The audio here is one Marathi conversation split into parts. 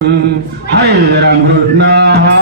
Hai Ram Krishna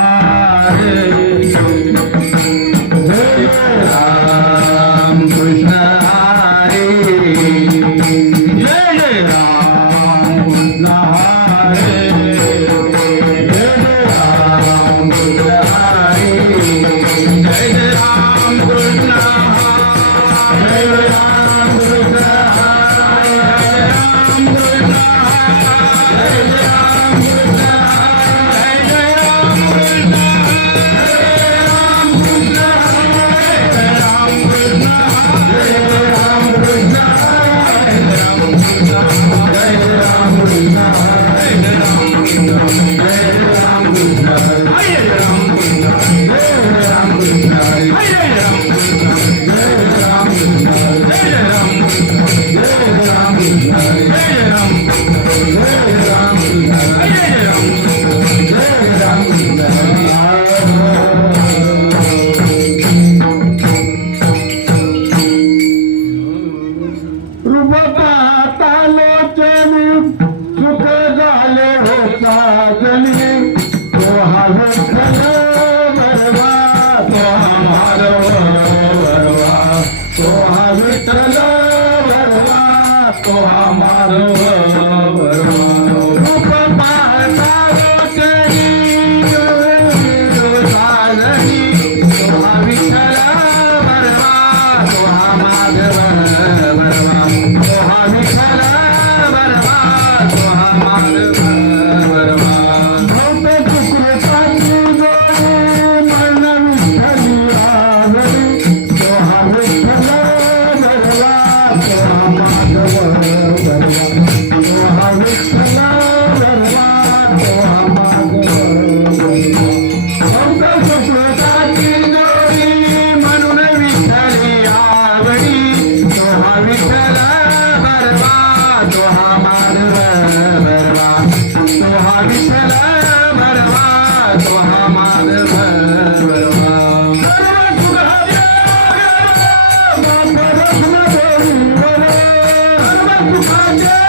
Yeah.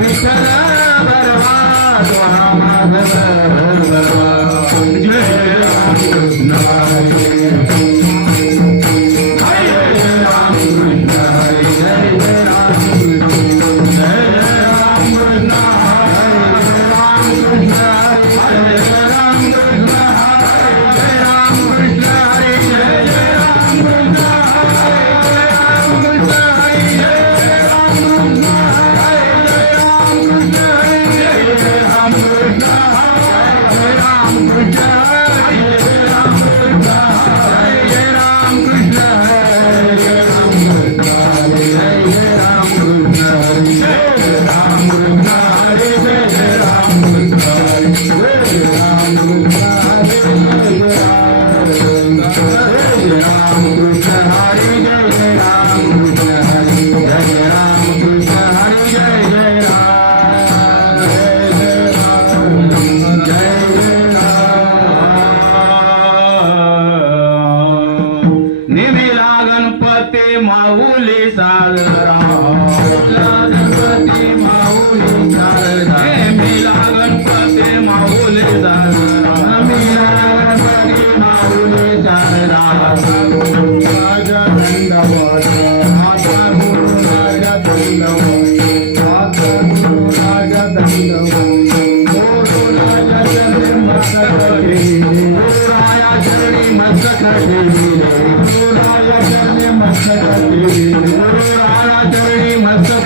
निमिला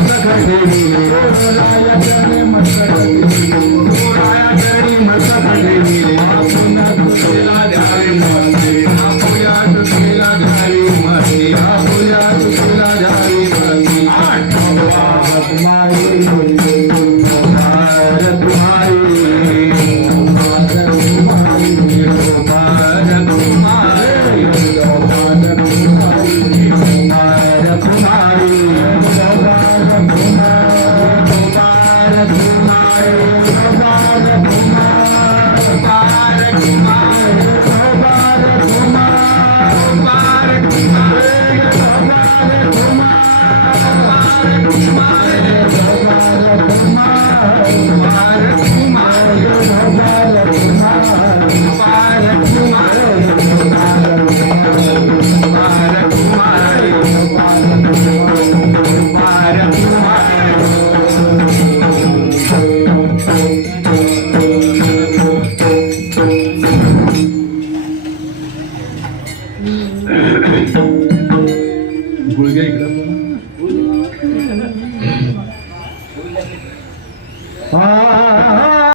मस्तक देवी